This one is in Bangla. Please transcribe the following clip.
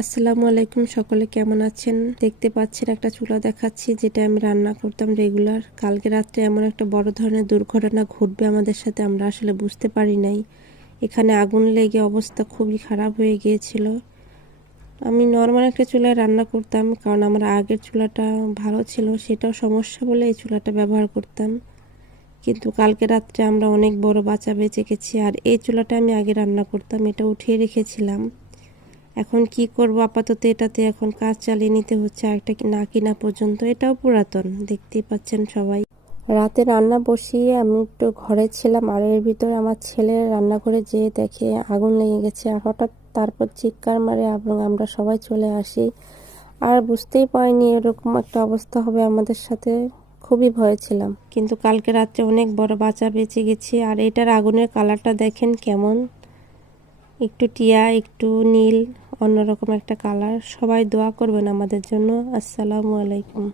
আসসালামু আলাইকুম, সকলে কেমন আছেন? দেখতে পাচ্ছেন একটা চুলা দেখাচ্ছি, যেটা আমি রান্না করতাম রেগুলার। কালকে রাত্রে এমন একটা বড় ধরনের দুর্ঘটনা ঘটবে আমাদের সাথে, আমরা আসলে বুঝতে পারি নাই। এখানে আগুন লেগে অবস্থা খুবই খারাপ হয়ে গিয়েছিল। আমি নর্মাল একটা চুলায় রান্না করতাম, কারণ আমার আগের চুলাটা ভালো ছিল, সেটাও সমস্যা বলে এই চুলাটা ব্যবহার করতাম। কিন্তু কালকে রাত্রে আমরা অনেক বড় বাঁচা বেঁচে গেছি। আর এই চুলাটা আমি আগে রান্না করতাম, এটা উঠিয়ে রেখেছিলাম। এখন কি করব, আপাতত এটাতে এখন কাজ চালিয়ে নিতে হচ্ছে, আরেকটা না কিনা পর্যন্ত। এটাও পুরাতন, দেখতেই পাচ্ছেন সবাই। রাতে রান্না বসিয়ে আমি একটু ঘরে ছিলাম, আর এর ভিতরে আমার ছেলে রান্নাঘরে যেয়ে দেখে আগুন লেগে গেছে। আর হঠাৎ তারপর চিৎকার মারে এবং আমরা সবাই চলে আসি। আর বুঝতেই পারিনি এরকম একটা অবস্থা হবে আমাদের সাথে, খুবই ভয়ে ছিলাম। কিন্তু কালকে রাত্রে অনেক বড় বাঁচা বেঁচে গেছি। আর এটার আগুনের কালারটা দেখেন কেমন, একটু টিয়া, একটু নীল, অন্যরকম একটা কালার। সবাই দোয়া করবেন আমাদের জন্য। আসসালামু আলাইকুম।